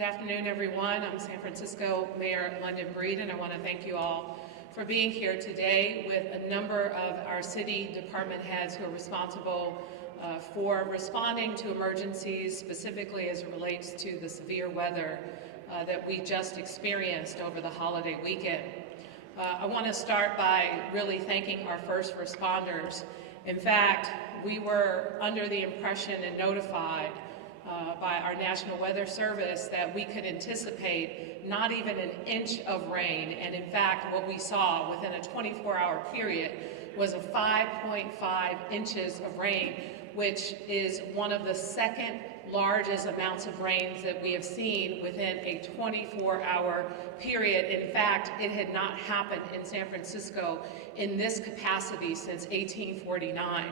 Good afternoon, everyone. I'm San Francisco Mayor London Breed, and I want to thank you all for being here today with a number of our city department heads who are responsible for responding to emergencies, specifically as it relates to the severe weather that we just experienced over the holiday weekend. I want to start by really thanking our first responders. In fact, we were under the impression and notified by our National Weather Service that we could anticipate not even an inch of rain, and in fact what we saw within a 24-hour period was a 5.5 inches of rain, which is one of the second largest amounts of rains that we have seen within a 24-hour period. In fact, it had not happened in San Francisco in this capacity since 1849.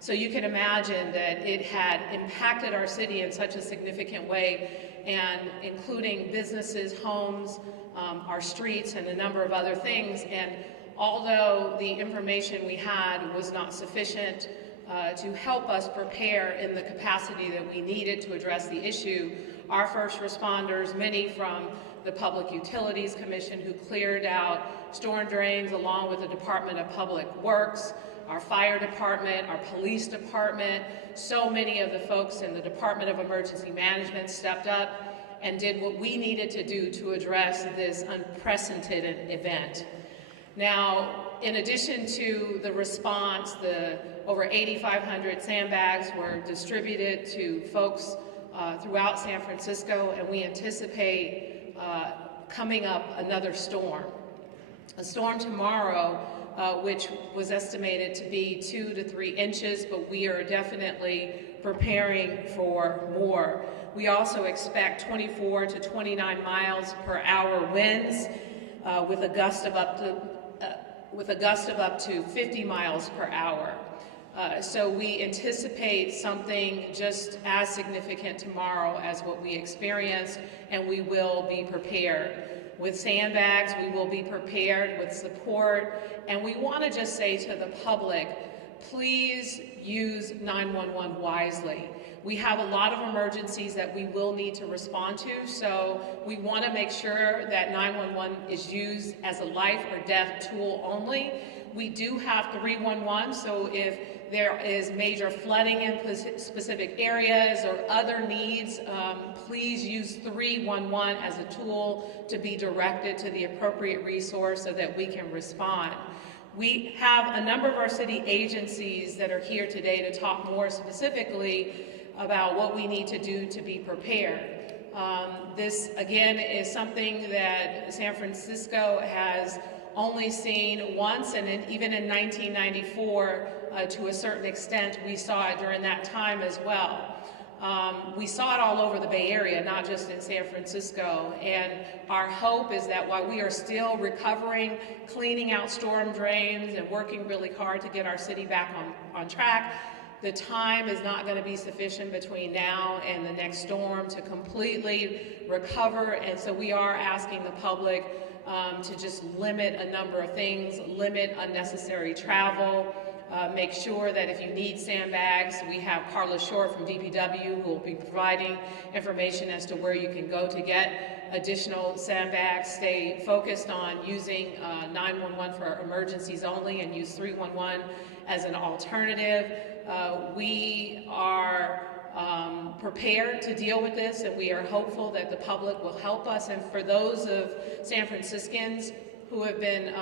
So you can imagine that it had impacted our city in such a significant way, and including businesses, homes, our streets, and a number of other things. And although the information we had was not sufficient to help us prepare in the capacity that we needed to address the issue, our first responders, many from the Public Utilities Commission, who cleared out storm drains along with the Department of Public Works, our fire department, our police department, so many of the folks in the Department of Emergency Management stepped up and did what we needed to do to address this unprecedented event. Now, in addition to the response, the over 8,500 sandbags were distributed to folks throughout San Francisco, and we anticipate coming up another storm. A storm tomorrow, which was estimated to be 2 to 3 inches, but we are definitely preparing for more. We also expect 24 to 29 miles per hour winds with a gust of up to 50 miles per hour. So we anticipate something just as significant tomorrow as what we experienced, and we will be prepared. With sandbags, we will be prepared with support, and we want to just say to the public, please use 911 wisely. We have a lot of emergencies that we will need to respond to, so we want to make sure that 911 is used as a life or death tool only. We do have 311, so if there is major flooding in specific areas or other needs, please use 311 as a tool to be directed to the appropriate resource so that we can respond. We have a number of our city agencies that are here today to talk more specifically about what we need to do to be prepared. This, again, is something that San Francisco has only seen once, and even in 1994, to a certain extent, we saw it during that time as well. We saw it all over the Bay Area, not just in San Francisco, and our hope is that while we are still recovering, cleaning out storm drains, and working really hard to get our city back on track, the time is not going to be sufficient between now and the next storm to completely recover, and so we are asking the public to just limit a number of things, limit unnecessary travel, make sure that if you need sandbags, we have Carla Short from DPW who will be providing information as to where you can go to get additional sandbags. Stay focused on using 911 for emergencies only and use 311 as an alternative. We are prepared to deal with this, and we are hopeful that the public will help us. And for those of San Franciscans who have been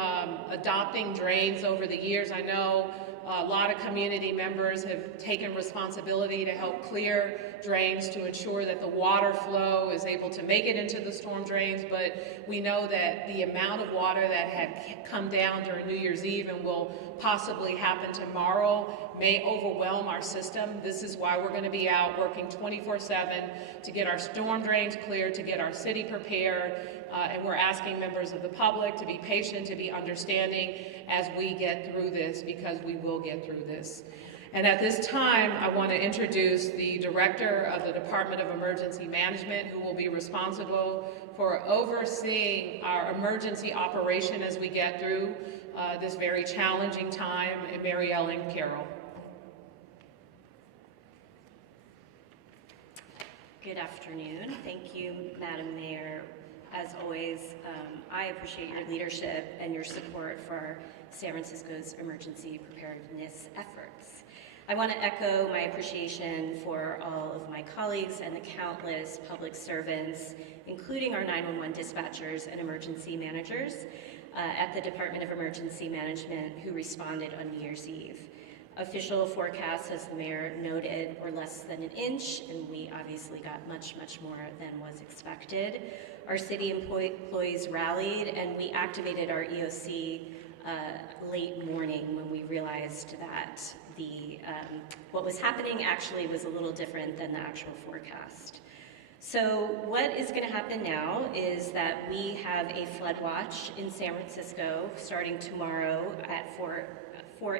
adopting drains over the years, I know a lot of community members have taken responsibility to help clear drains to ensure that the water flow is able to make it into the storm drains, but we know that the amount of water that had come down during New Year's Eve and will possibly happen tomorrow may overwhelm our system. This is why we're going to be out working 24/7 to get our storm drains clear, to get our city prepared, and we're asking members of the public to be patient, to be understanding as we get through this, because we will get through this. And at this time, I want to introduce the Director of the Department of Emergency Management, who will be responsible for overseeing our emergency operation as we get through this very challenging time, Mary Ellen Carroll. Good afternoon. Thank you, Madam Mayor. As always, I appreciate your leadership and your support for San Francisco's emergency preparedness efforts. I want to echo my appreciation for all of my colleagues and the countless public servants, including our 911 dispatchers and emergency managers at the Department of Emergency Management who responded on New Year's Eve. Official forecasts, as the mayor noted, were less than an inch, and we obviously got much, much more than was expected. Our city employees rallied, and we activated our EOC late morning when we realized that what was happening actually was a little different than the actual forecast. So what is going to happen now is that we have a flood watch in San Francisco starting tomorrow at 4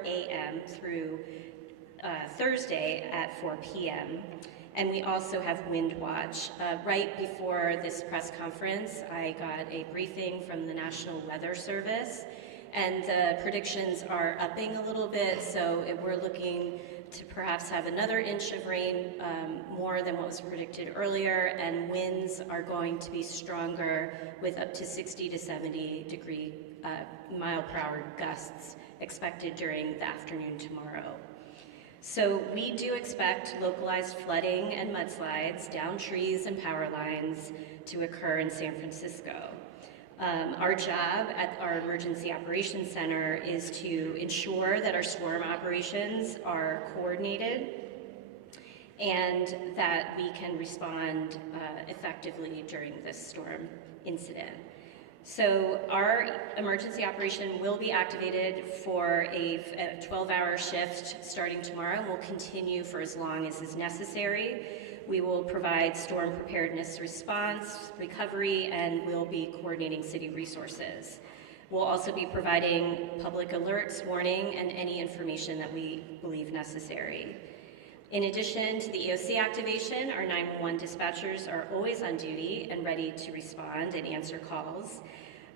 a.m. through Thursday at 4 p.m. And we also have wind watch. Right before this press conference, I got a briefing from the National Weather Service, and the predictions are upping a little bit, so we're looking to perhaps have another inch of rain, more than what was predicted earlier, and winds are going to be stronger with up to 60 to 70 mile per hour gusts expected during the afternoon tomorrow. So we do expect localized flooding and mudslides down trees and power lines to occur in San Francisco. Our job at our Emergency Operations Center is to ensure that our storm operations are coordinated and that we can respond effectively during this storm incident. So our emergency operation will be activated for a 12-hour shift starting tomorrow and will continue for as long as is necessary. We will provide storm preparedness response, recovery, and we'll be coordinating city resources. We'll also be providing public alerts, warning, and any information that we believe necessary. In addition to the EOC activation, our 911 dispatchers are always on duty and ready to respond and answer calls.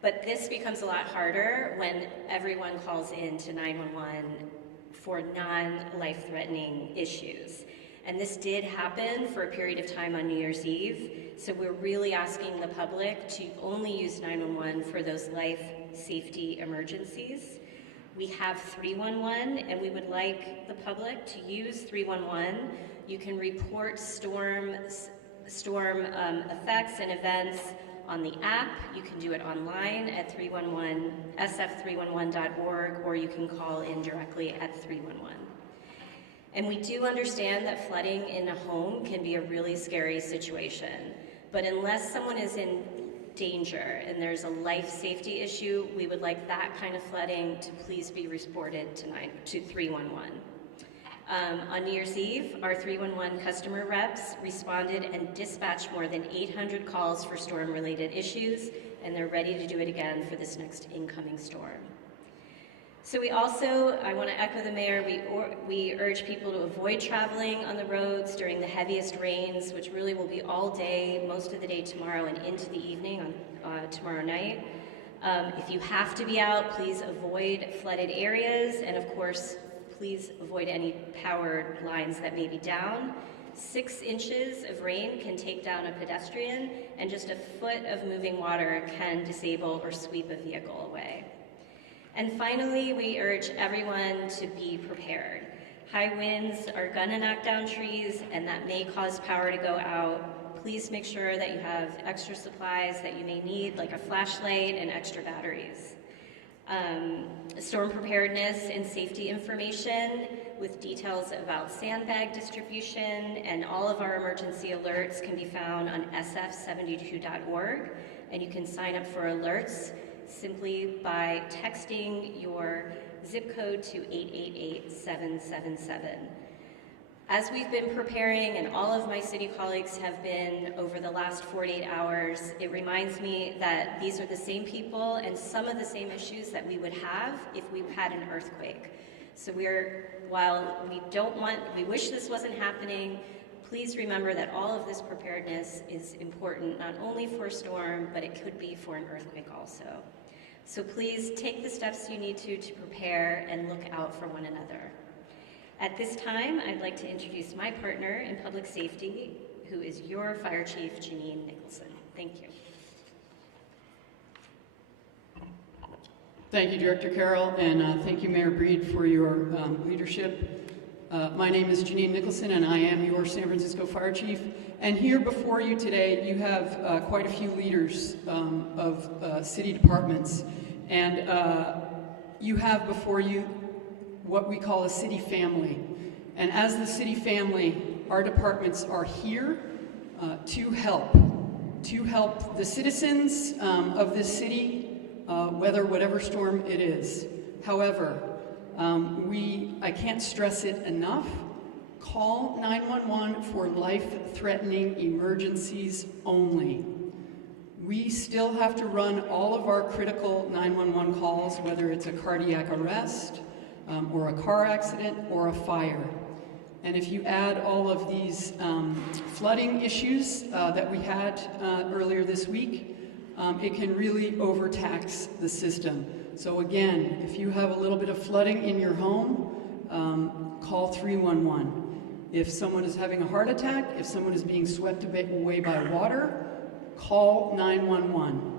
But this becomes a lot harder when everyone calls in to 911 for non-life-threatening issues. And this did happen for a period of time on New Year's Eve, so we're really asking the public to only use 911 for those life safety emergencies. We have 311, and we would like the public to use 311. You can report storm effects and events on the app. You can do it online at sf311.org, or you can call in directly at 311. And we do understand that flooding in a home can be a really scary situation, but unless someone is in danger and there's a life safety issue, we would like that kind of flooding to please be reported to 311. On New Year's Eve, our 311 customer reps responded and dispatched more than 800 calls for storm-related issues, and they're ready to do it again for this next incoming storm. So I want to echo the mayor, we urge people to avoid traveling on the roads during the heaviest rains, which really will be all day, most of the day tomorrow and into the evening on tomorrow night. If you have to be out, please avoid flooded areas, and of course, please avoid any power lines that may be down. 6 inches of rain can take down a pedestrian, and just a foot of moving water can disable or sweep a vehicle away. And finally, we urge everyone to be prepared. High winds are gonna knock down trees, and that may cause power to go out. Please make sure that you have extra supplies that you may need, like a flashlight and extra batteries. Storm preparedness and safety information with details about Sandbag distribution and all of our emergency alerts can be found on sf72.org, and you can sign up for alerts simply by texting your zip code to 888-777. As we've been preparing, and all of my city colleagues have been over the last 48 hours, it reminds me that these are the same people and some of the same issues that we would have if we had an earthquake. So while we wish this wasn't happening, please remember that all of this preparedness is important, not only for a storm, but it could be for an earthquake also. So please take the steps you need to prepare and look out for one another. At this time, I'd like to introduce my partner in public safety, who is your Fire Chief, Janine Nicholson. Thank you. Thank you, Director Carroll, and thank you, Mayor Breed, for your leadership. My name is Janine Nicholson, and I am your San Francisco Fire Chief. And here before you today, you have quite a few leaders of city departments. And you have before you what we call a city family. And as the city family, our departments are here to help the citizens of this city weather whatever storm it is. However, I can't stress it enough. Call 911 for life-threatening emergencies only. We still have to run all of our critical 911 calls, whether it's a cardiac arrest, or a car accident, or a fire. And if you add all of these flooding issues that we had earlier this week, it can really overtax the system. So again, if you have a little bit of flooding in your home, call 311. If someone is having a heart attack, if someone is being swept away by water, call 911.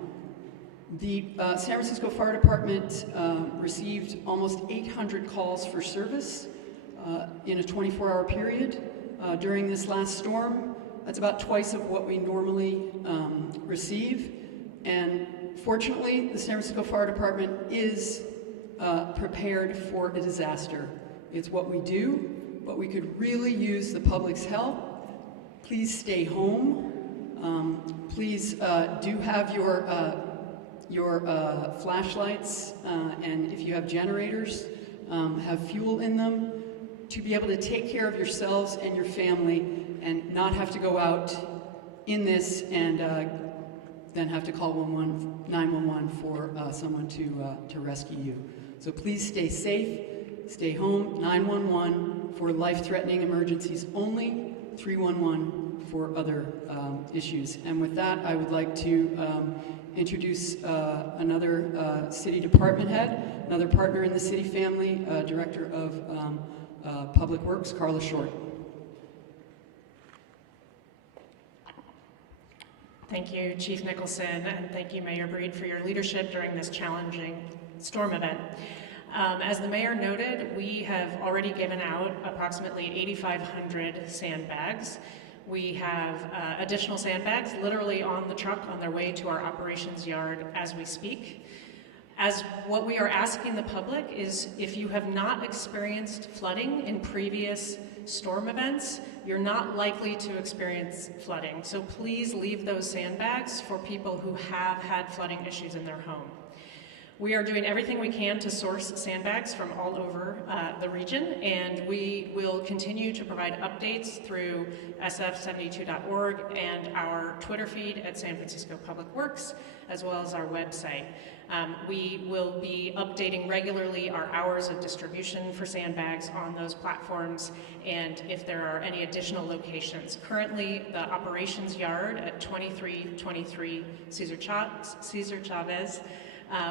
The San Francisco Fire Department received almost 800 calls for service in a 24-hour period during this last storm. That's about twice of what we normally receive. And fortunately, the San Francisco Fire Department is prepared for a disaster. It's what we do, but we could really use the public's help. Please stay home. Please do have your flashlights, and if you have generators, have fuel in them to be able to take care of yourselves and your family and not have to go out in this and then have to call 911 for someone to rescue you. So please stay safe, stay home. 911 for life-threatening emergencies only, 311 for other issues. And with that, I would like to introduce another city department head, another partner in the city family, Director of Public Works, Carla Short. Thank you, Chief Nicholson, and thank you, Mayor Breed, for your leadership during this challenging storm event. As the mayor noted, we have already given out approximately 8,500 sandbags. We have additional sandbags literally on the truck on their way to our operations yard as we speak. As what we are asking the public is, if you have not experienced flooding in previous storm events, you're not likely to experience flooding. So please leave those sandbags for people who have had flooding issues in their home. We are doing everything we can to source sandbags from all over the region, and we will continue to provide updates through sf72.org and our Twitter feed at San Francisco Public Works, as well as our website. We will be updating regularly our hours of distribution for sandbags on those platforms, and if there are any additional locations. Currently, the operations yard at 2323 Cesar Chavez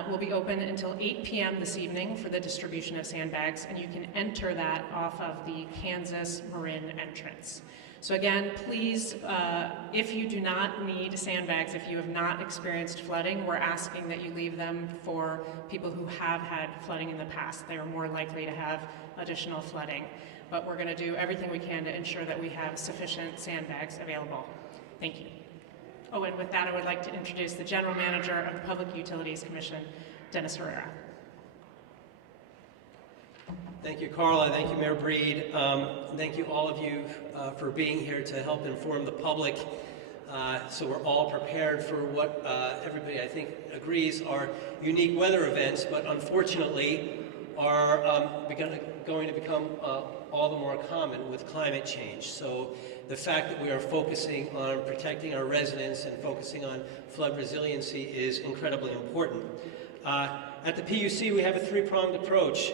will be open until 8 p.m. this evening for the distribution of sandbags, and you can enter that off of the Kansas Marin entrance. So again, please, if you do not need sandbags, if you have not experienced flooding, we're asking that you leave them for people who have had flooding in the past. They are more likely to have additional flooding. But we're going to do everything we can to ensure that we have sufficient sandbags available. Thank you. Oh, and with that, I would like to introduce the General Manager of the Public Utilities Commission, Dennis Herrera. Thank you, Carla. Thank you, Mayor Breed. Thank you, all of you, for being here to help inform the public so we're all prepared for what everybody, I think, agrees are unique weather events, but unfortunately are going to become all the more common with climate change. So the fact that we are focusing on protecting our residents and focusing on flood resiliency is incredibly important. At the PUC, we have a three-pronged approach.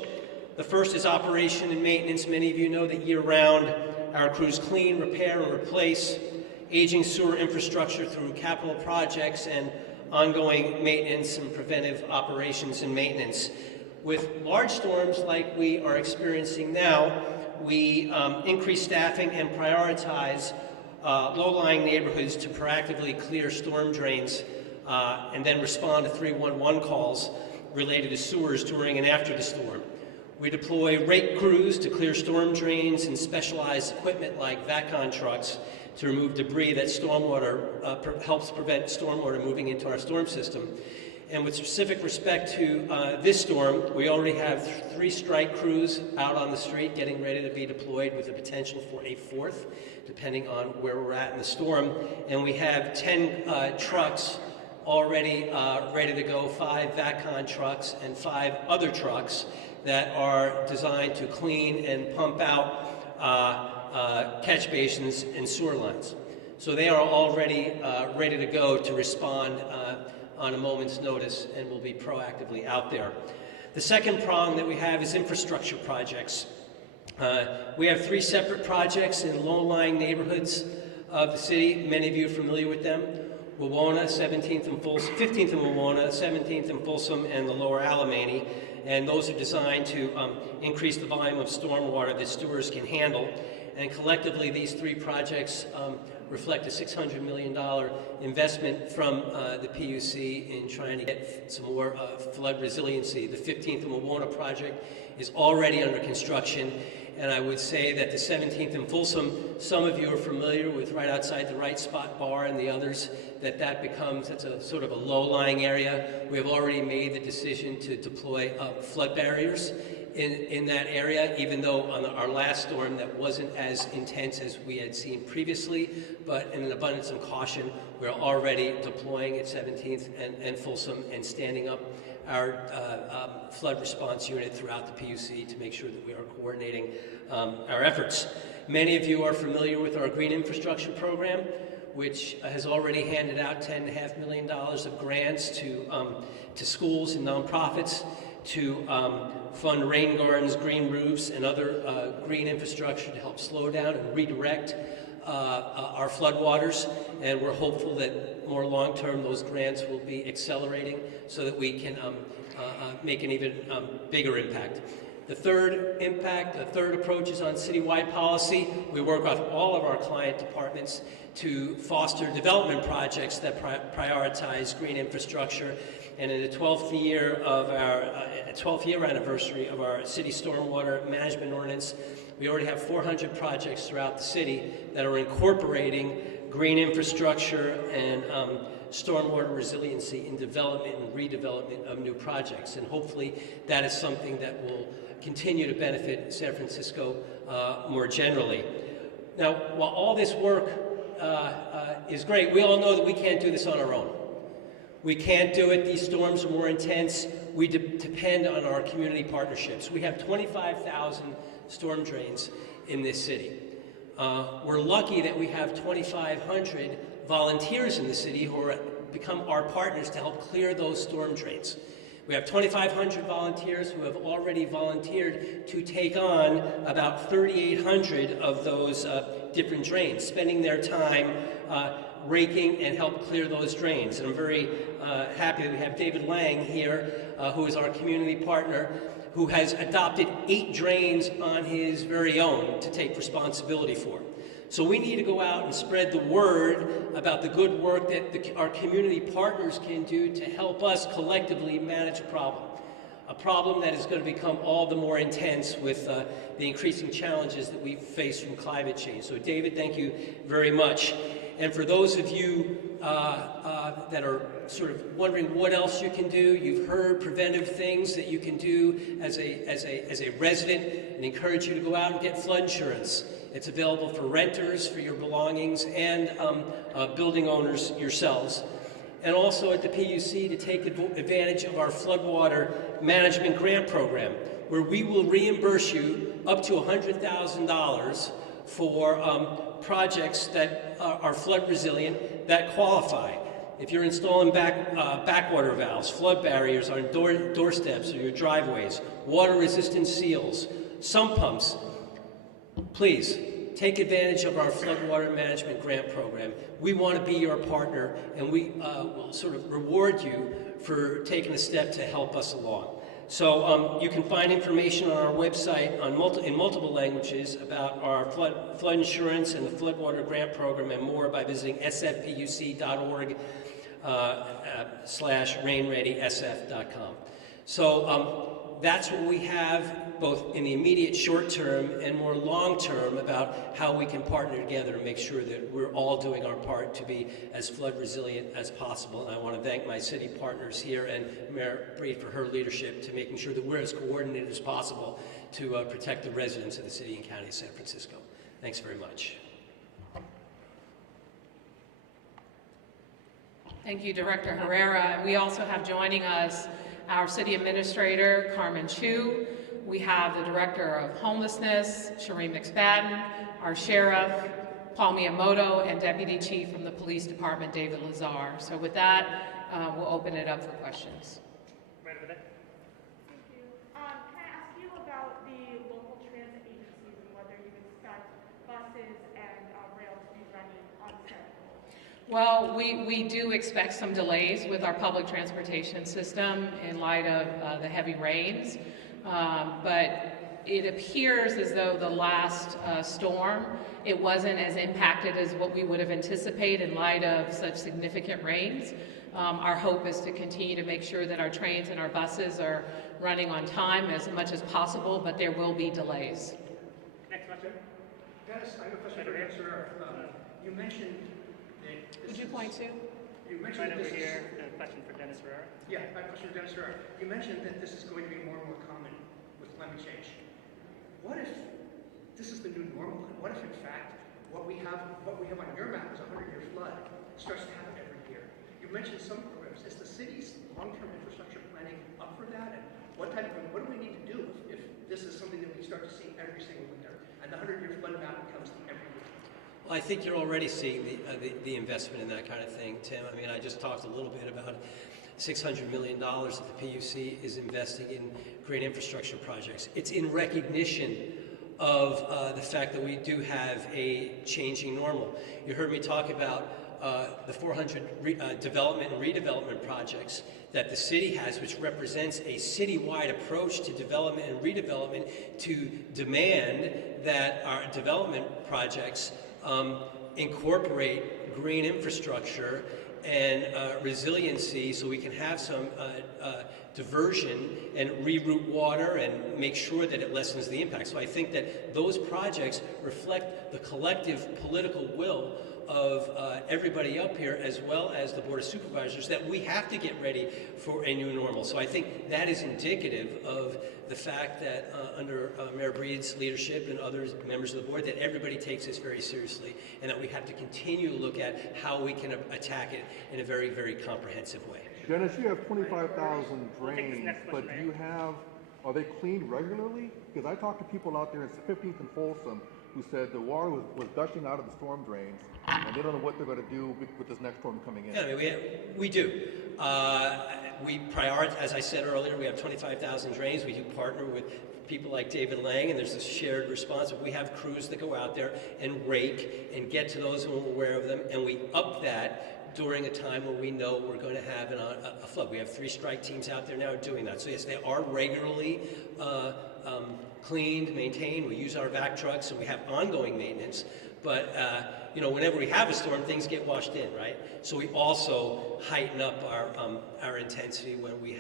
The first is operation and maintenance. Many of you know that year-round our crews clean, repair, and replace aging sewer infrastructure through capital projects and ongoing maintenance and preventive operations and maintenance. With large storms like we are experiencing now, we increase staffing and prioritize low-lying neighborhoods to proactively clear storm drains and then respond to 311 calls related to sewers during and after the storm. We deploy rake crews to clear storm drains and specialized equipment like VACCON trucks to remove debris that helps prevent stormwater moving into our storm system. And with specific respect to this storm, we already have 3 strike crews out on the street getting ready to be deployed with the potential for a 4th, depending on where we're at in the storm. And we have 10 trucks already ready to go, 5 VACCON trucks and 5 other trucks that are designed to clean and pump out catch basins and sewer lines. So they are already ready to go to respond on a moment's notice and will be proactively out there. The second prong that we have is infrastructure projects. We have 3 separate projects in low-lying neighborhoods of the city. Many of you are familiar with them. Wawona, 15th and Wawona, 17th and Folsom, and the Lower Alamany. And those are designed to increase the volume of stormwater that sewers can handle. And collectively, these 3 projects reflect a $600 million investment from the PUC in trying to get some more flood resiliency. The 15th and Wawona project is already under construction, and I would say that the 17th and Folsom, some of you are familiar with right outside the Right Spot Bar and the others, that's a sort of a low-lying area. We have already made the decision to deploy flood barriers in that area, even though on our last storm that wasn't as intense as we had seen previously, but in an abundance of caution, we're already deploying at 17th and Folsom and standing up our flood response unit throughout the PUC to make sure that we are coordinating our efforts. Many of you are familiar with our Green Infrastructure Program, which has already handed out $10.5 million of grants to schools and nonprofits to fund rain gardens, green roofs, and other green infrastructure to help slow down and redirect our floodwaters. And we're hopeful that more long-term those grants will be accelerating so that we can make an even bigger impact. The third approach is on citywide policy. We work with all of our client departments to foster development projects that prioritize green infrastructure. And in the 12th year anniversary of our city stormwater management ordinance, we already have 400 projects throughout the city that are incorporating green infrastructure and stormwater resiliency in development and redevelopment of new projects. And hopefully that is something that will continue to benefit San Francisco more generally. Now, while all this work is great, we all know that we can't do this on our own. We can't do it. These storms are more intense. We depend on our community partnerships. We have 25,000 storm drains in this city. We're lucky that we have 2,500 volunteers in the city who become our partners to help clear those storm drains. We have 2,500 volunteers who have already volunteered to take on about 3,800 of those different drains, spending their time raking and help clear those drains. And I'm very happy that we have David Lang here, who is our community partner, who has adopted 8 drains on his very own to take responsibility for. So we need to go out and spread the word about the good work that our community partners can do to help us collectively manage a problem that is going to become all the more intense with the increasing challenges that we face from climate change. So David, thank you very much. And for those of you that are sort of wondering what else you can do, you've heard preventive things that you can do as a resident, and encourage you to go out and get flood insurance. It's available for renters, for your belongings, and building owners yourselves. And also at the PUC to take advantage of our floodwater management grant program, where we will reimburse you up to $100,000 for projects that are flood resilient that qualify. If you're installing backwater valves, flood barriers on doorsteps or your driveways, water resistant seals, sump pumps, please take advantage of our floodwater management grant program. We want to be your partner, and we will sort of reward you for taking a step to help us along. So you can find information on our website in multiple languaguages about our flood insurance and the floodwater grant program and more by visiting sfpuc.org/rainreadysf.com. So that's what we have both in the immediate short term and more long term about how we can partner together to make sure that we're all doing our part to be as flood resilient as possible. And I want to thank my city partners here and Mayor Breed for her leadership to making sure that we're as coordinated as possible to protect the residents of the city and county of San Francisco. Thanks very much. Thank you, Director Herrera. We also have joining us our City Administrator, Carmen Chu. We have the Director of Homelessness, Shereen McSpadden, our Sheriff, Paul Miyamoto, and Deputy Chief from the Police Department, David Lazar. So with that, we'll open it up for questions. Right over there. Thank you. Can I ask you about the local transit agencies and whether you expect buses and rail to be running on schedule? Well, we do expect some delays with our public transportation system in light of the heavy rains, but it appears as though the last storm, it wasn't as impacted as what we would have anticipated in light of such significant rains. Our hope is to continue to make sure that our trains and our buses are running on time as much as possible, but there will be delays. Next question. Dennis, I have a question for Dennis Herrera. You mentioned that Would you point to? You mentioned Right that over this here, a question for Dennis Ferrara. Yeah, I have a question for Dennis Herrera. You mentioned that this is going to be more and more common with climate change. What if this is the new normal? And what if, in fact, what we have on your map is a 100-year flood starts to happen every year? You mentioned some programs. Is the city's long-term infrastructure planning up for that? And what do we need to do if this is something that we start to see every single winter and the 100-year flood map becomes the every year? Well, I think you're already seeing the investment in that kind of thing, Tim. I mean, I just talked a little bit about $600 million that the PUC is investing in great infrastructure projects. It's in recognition of the fact that we do have a changing normal. You heard me talk about the 400 development and redevelopment projects that the city has, which represents a citywide approach to development and redevelopment to demand that our development projects incorporate green infrastructure and resiliency so we can have some diversion and reroute water and make sure that it lessens the impact. So I think that those projects reflect the collective political will of everybody up here, as well as the Board of Supervisors, that we have to get ready for a new normal. So I think that is indicative of the fact that under Mayor Breed's leadership and other members of the board, that everybody takes this very seriously, and that we have to continue to look at how we can attack it in a very, very comprehensive way. Dennis, you have 25,000 drains, but do you have, are they cleaned regularly? Because I talked to people out there in 15th and Folsom who said the water was gushing out of the storm drains, and they don't know what they're going to do with this next storm coming in. Yeah, I mean, we do. We prioritize, as I said earlier, we have 25,000 drains. We do partner with people like David Lang, and there's this shared response. We have crews that go out there and rake and get to those who are aware of them, and we up that during a time where we know we're going to have a flood. We have 3 strike teams out there now doing that. So yes, they are regularly cleaned, maintained. We use our vac trucks, and we have ongoing maintenance. But you know, whenever we have a storm, things get washed in, right? So we also heighten up our intensity when we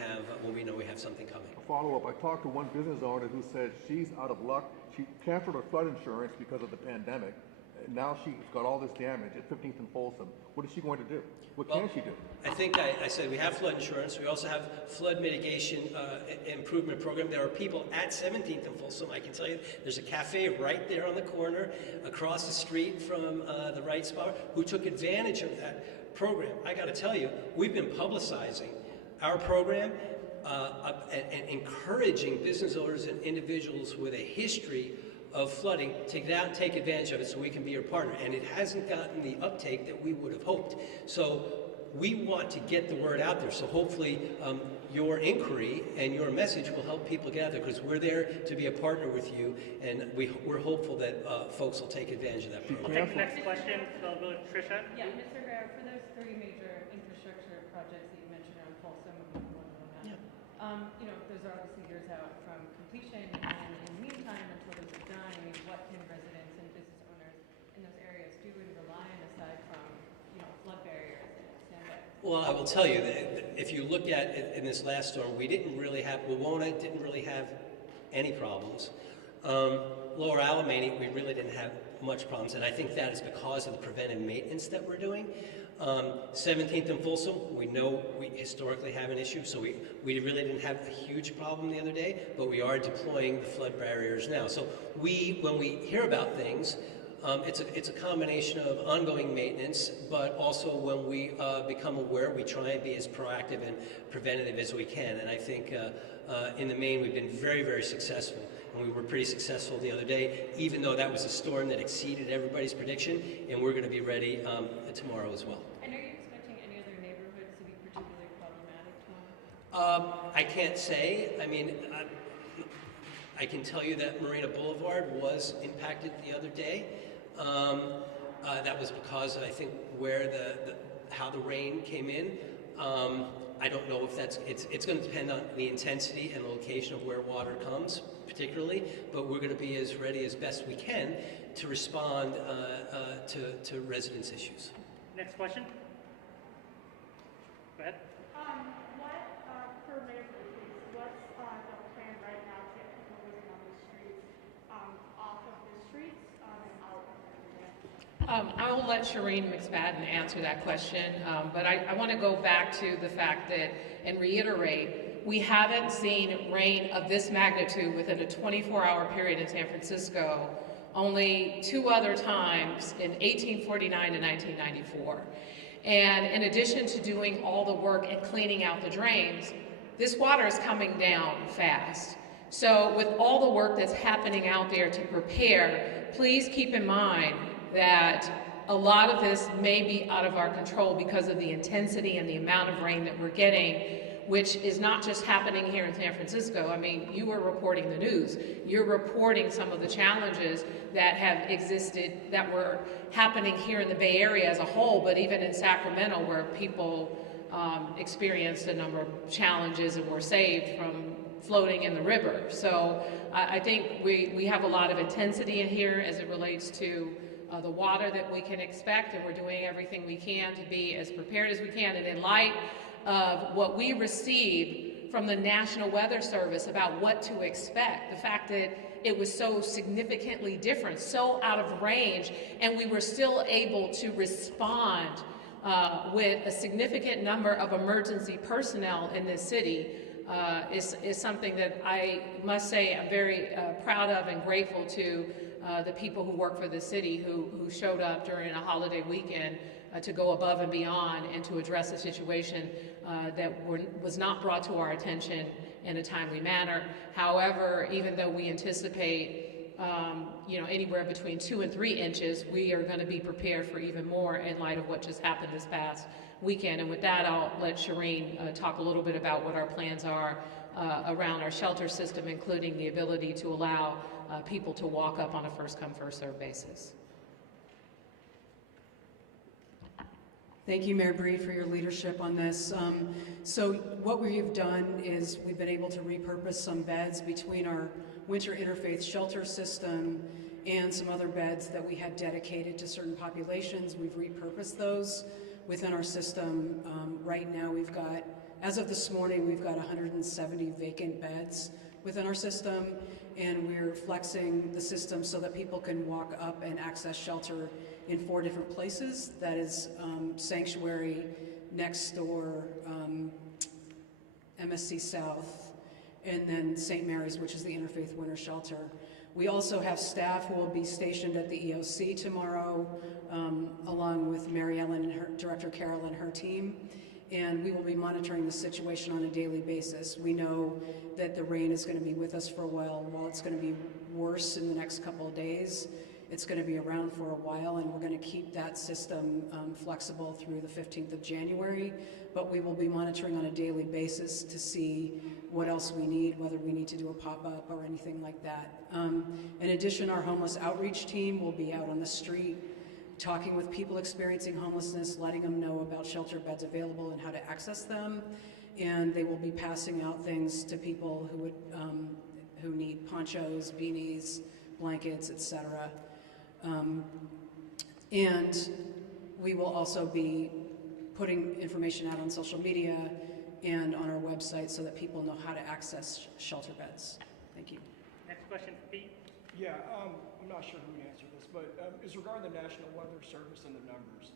know we have something coming. A follow-up, I talked to one business owner who said she's out of luck. She canceled her flood insurance because of the pandemic. And now she's got all this damage at 15th and Folsom. What is she going to do? What can she do? I think I said we have flood insurance. We also have flood mitigation improvement program. There are people at 17th and Folsom. I can tell you there's a cafe right there on the corner across the street from the Right Spot who took advantage of that program. I got to tell you, we've been publicizing our program and encouraging business owners and individuals with a history of flooding to get out and take advantage of it so we can be your partner. And it hasn't gotten the uptake that we would have hoped. So we want to get the word out there. So hopefully your inquiry and your message will help people get out there, because we're there to be a partner with you, and we're hopeful that folks will take advantage of that program. We'll take the next question. So we'll go to Tricia. Yeah, Mr. Herrera, for those 3 major infrastructure projects that you mentioned around Folsom, Yeah. Those are obviously years out from completion, and in the meantime, until those are done, I mean, what can residents and business owners in those areas do and rely on aside from, flood barriers and sandbags? Well, I will tell you that if you look at it in this last storm, we didn't really have, Wawona didn't really have any problems. Lower Alamany, we really didn't have much problems, and I think that is because of the preventive maintenance that we're doing. 17th and Folsom, we know we historically have an issue, so we really didn't have a huge problem the other day, but we are deploying the flood barriers now. So when we hear about things, it's a combination of ongoing maintenance, but also when we become aware, we try and be as proactive and preventative as we can. And I think in the main, we've been very, very successful. And we were pretty successful the other day, even though that was a storm that exceeded everybody's prediction, and we're going to be ready tomorrow as well. And are you expecting any other neighborhoods to be particularly problematic tomorrow? I can't say. I mean, I can tell you that Marina Boulevard was impacted the other day. That was because I think where how the rain came in. I don't know if it's going to depend on the intensity and the location of where water comes, particularly, but we're going to be as ready as best we can to respond to residents' issues. Next question. Go ahead. For Mayor Bruce, what's the plan right now to get people living on the streets, off of the streets, and out of the I will let Shireen McSpadden answer that question, but I want to go back to the fact that, and reiterate, we haven't seen rain of this magnitude within a 24-hour period in San Francisco, only 2 other times in 1849 and 1994. And in addition to doing all the work and cleaning out the drains, this water is coming down fast. So with all the work that's happening out there to prepare, please keep in mind that a lot of this may be out of our control because of the intensity and the amount of rain that we're getting, which is not just happening here in San Francisco. I mean, you are reporting the news. You're reporting some of the challenges that have existed, that were happening here in the Bay Area as a whole, but even in Sacramento, where people experienced a number of challenges and were saved from floating in the river. So I think we have a lot of intensity in here as it relates to the water that we can expect, and we're doing everything we can to be as prepared as we can. And in light of what we received from the National Weather Service about what to expect, the fact that it was so significantly different, so out of range, and we were still able to respond with a significant number of emergency personnel in this city is something that I must say I'm very proud of and grateful to the people who work for the city who showed up during a holiday weekend to go above and beyond and to address a situation that was not brought to our attention in a timely manner. However, even though we anticipate anywhere between 2 and 3 inches, we are going to be prepared for even more in light of what just happened this past weekend. And with that, I'll let Shireen talk a little bit about what our plans are around our shelter system, including the ability to allow people to walk up on a first-come, first-served basis. Thank you, Mayor Breed, for your leadership on this. So what we have done is we've been able to repurpose some beds between our winter interfaith shelter system and some other beds that we had dedicated to certain populations. We've repurposed those within our system. Right now we've got, as of this morning, we've got 170 vacant beds within our system, and we're flexing the system so that people can walk up and access shelter in 4 different places. That is Sanctuary, next door, MSC South, and then St. Mary's, which is the Interfaith Winter Shelter. We also have staff who will be stationed at the EOC tomorrow, along with Mary Ellen and her, Director Carol and her team, and we will be monitoring the situation on a daily basis. We know that the rain is going to be with us for a while. While it's going to be worse in the next couple of days, it's going to be around for a while, and we're going to keep that system flexible through the 15th of January, but we will be monitoring on a daily basis to see what else we need, whether we need to do a pop-up or anything like that. In addition, our homeless outreach team will be out on the street talking with people experiencing homelessness, letting them know about shelter beds available and how to access them. and they will be passing out things to people who need ponchos, beanies, blankets, etc. And we will also be putting information out on social media and on our website so that people know how to access shelter beds. Thank you. Next question, Pete. Yeah, I'm not sure who would answer this, but as regarding the National Weather Service and the numbers,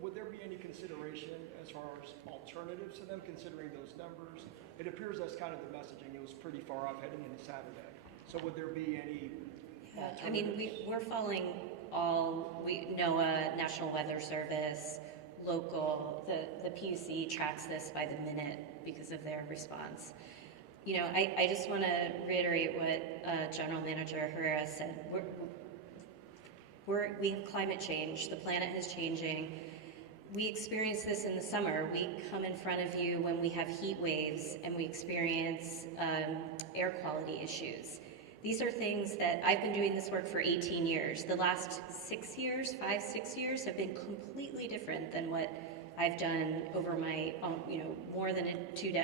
would there be any consideration as far as alternatives to them considering those numbers? It appears that's kind of the messaging. It was pretty far off heading into Saturday. So would there be any alternatives? I mean, we're following all, NOAA, National Weather Service, local, the PUC tracks this by the minute because of their response. You know, I just want to reiterate what General Manager Herrera said. We have climate change. The planet is changing. We experience this in the summer. We come in front of you when we have heat waves and we experience air quality issues. These are things that I've been doing this work for 18 years. The last 6 years, 5-6 years, have been completely different than what I've done over my, more than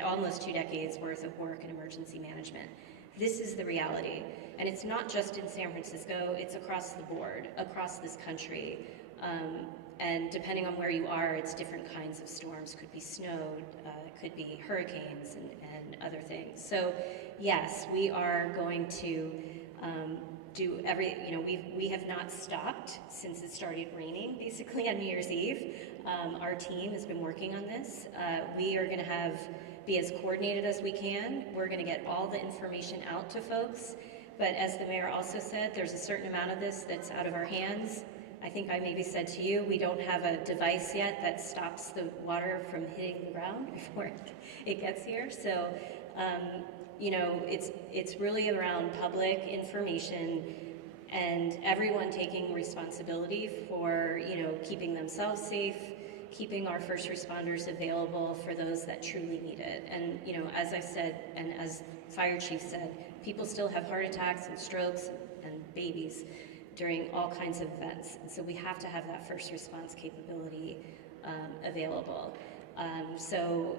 almost 2 decades worth of work in emergency management. This is the reality. And it's not just in San Francisco, it's across the board, across this country. And depending on where you are, it's different kinds of storms. Could be snow, could be hurricanes and other things. So yes, we are going to do we have not stopped since it started raining, basically on New Year's Eve. Our team has been working on this. We are going to be as coordinated as we can. We're going to get all the information out to folks. But as the mayor also said, there's a certain amount of this that's out of our hands. I think I maybe said to you, we don't have a device yet that stops the water from hitting the ground before it gets here. So, it's really around public information and everyone taking responsibility for, keeping themselves safe, keeping our first responders available for those that truly need it. And, as I said, and as Fire Chief said, people still have heart attacks and strokes and babies during all kinds of events. And so we have to have that first response capability available. So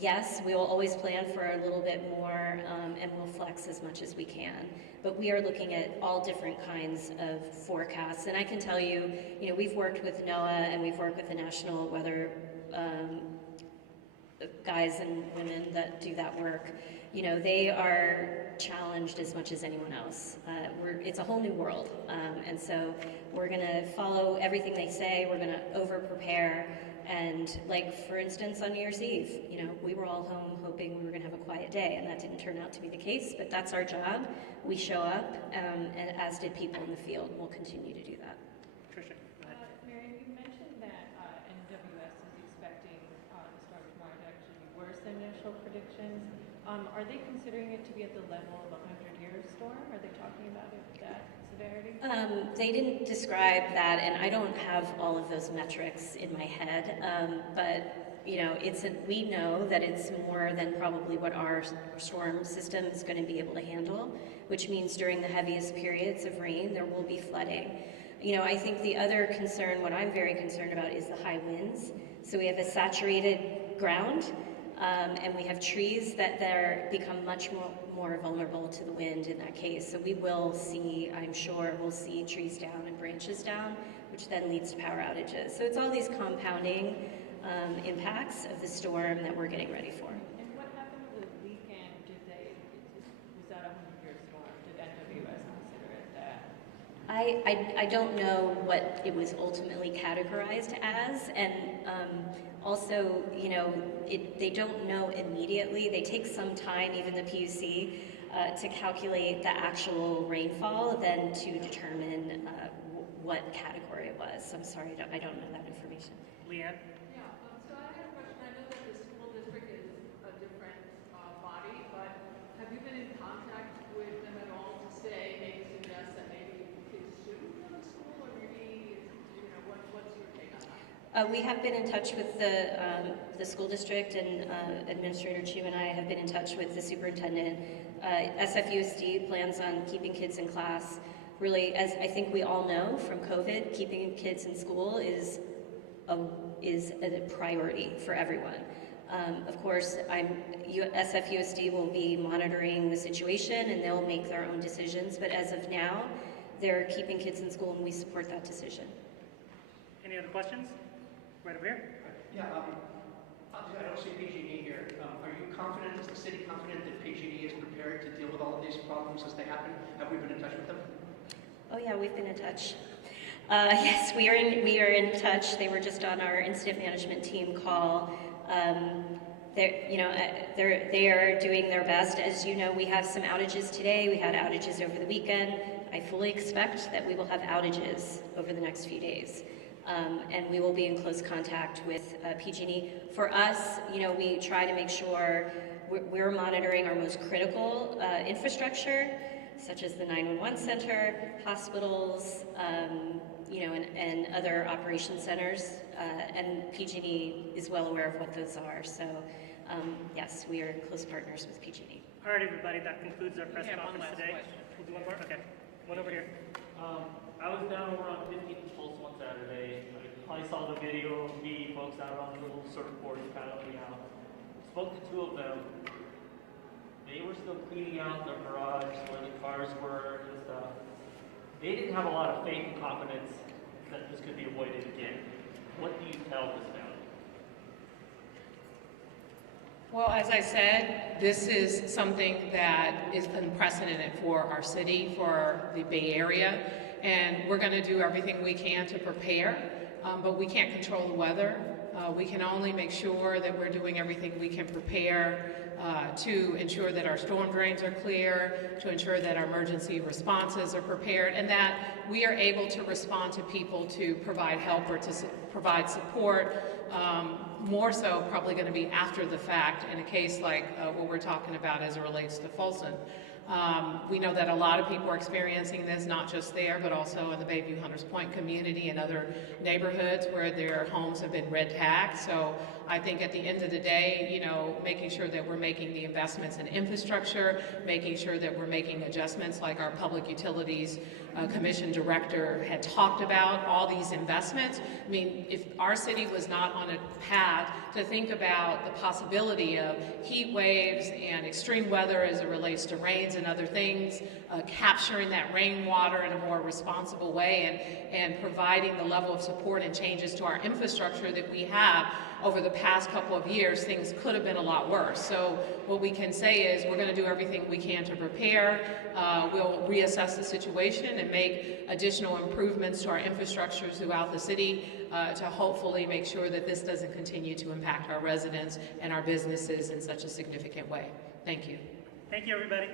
yes, we will always plan for a little bit more and we'll flex as much as we can. But we are looking at all different kinds of forecasts. And I can tell you, we've worked with NOAA and we've worked with the National Weather guys and women that do that work. They are challenged as much as anyone else. It's a whole new world. And so we're going to follow everything they say. We're going to over-prepare. And like, for instance, on New Year's Eve, we were all home hoping we were going to have a quiet day, and that didn't turn out to be the case, but that's our job. We show up, and as did people in the field. We'll continue to do that. Tricia, go ahead. Marion, you mentioned that NWS is expecting the storm tomorrow to actually be worse than initial predictions. Are they considering it to be at the level of a 100-year storm? Are they talking about it that severity? They didn't describe that, and I don't have all of those metrics in my head, but we know that it's more than probably what our storm system is going to be able to handle, which means during the heaviest periods of rain, there will be flooding. I think the other concern, what I'm very concerned about, is the high winds. So we have a saturated ground, and we have trees that become much more vulnerable to the wind in that case. So we will see, I'm sure, we'll see trees down and branches down, which then leads to power outages. So it's all these compounding impacts of the storm that we're getting ready for. And what happened over the weekend? Was that a 100-year storm? Did NWS consider it that? I don't know what it was ultimately categorized as, and also, they don't know immediately. They take some time, even the PUC, to calculate the actual rainfall, then to determine what category it was. So I'm sorry, I don't know that information. Leanne? Yeah, so I had a question. I know that the school district is a different body, but have you been in contact with them at all to say, maybe suggest that maybe kids shouldn't go to school, or maybe, what's your take on that? We have been in touch with the school district, and Administrator Chu and I have been in touch with the superintendent. SFUSD plans on keeping kids in class. Really, as I think we all know from COVID, keeping kids in school is a priority for everyone. Of course, SFUSD will be monitoring the situation and they'll make their own decisions, but as of now, they're keeping kids in school and we support that decision. Any other questions? Right over here. Yeah, I don't see PG&E here. Are you confident, is the city confident that PG&E is prepared to deal with all of these problems as they happen? Have we been in touch with them? Oh yeah, we've been in touch. Yes, we are in touch. They were just on our incident management team call. They are doing their best. As you know, we have some outages today. We had outages over the weekend. I fully expect that we will have outages over the next few days. And we will be in close contact with PG&E. For us, we try to make sure we're monitoring our most critical infrastructure, such as the 911 center, hospitals, and other operation centers. And PG&E is well aware of what those are. So, yes, we are close partners with PG&E. All right, everybody, that concludes our press conference today. We'll do one more? Okay. One over here. I was down over on 15th Pulse one Saturday. I saw the video of me, folks out on the little surfboard paddling out. Spoke to two of them. They were still cleaning out their garage where the cars were and stuff. They didn't have a lot of faith and confidence that this could be avoided again. What do you tell this family? Well, as I said, this is something that is unprecedented for our city, for the Bay Area, and we're going to do everything we can to prepare, but we can't control the weather. We can only make sure that we're doing everything we can prepare to ensure that our storm drains are clear, to ensure that our emergency responses are prepared, and that we are able to respond to people to provide help or to provide support. More so probably going to be after the fact in a case like what we're talking about as it relates to Folsom. We know that a lot of people are experiencing this, not just there, but also in the Bayview Hunters Point community and other neighborhoods where their homes have been red tagged. So I think at the end of the day, making sure that we're making the investments in infrastructure, making sure that we're making adjustments like our Public Utilities Commission Director had talked about, all these investments. I mean, if our city was not on a path to think about the possibility of heat waves and extreme weather as it relates to rains and other things, capturing that rainwater in a more responsible way and providing the level of support and changes to our infrastructure that we have over the past couple of years, things could have been a lot worse. So what we can say is we're going to do everything we can to prepare. We'll reassess the situation and make additional improvements to our infrastructure throughout the city to hopefully make sure that this doesn't continue to impact our residents and our businesses in such a significant way. Thank you. Thank you, everybody.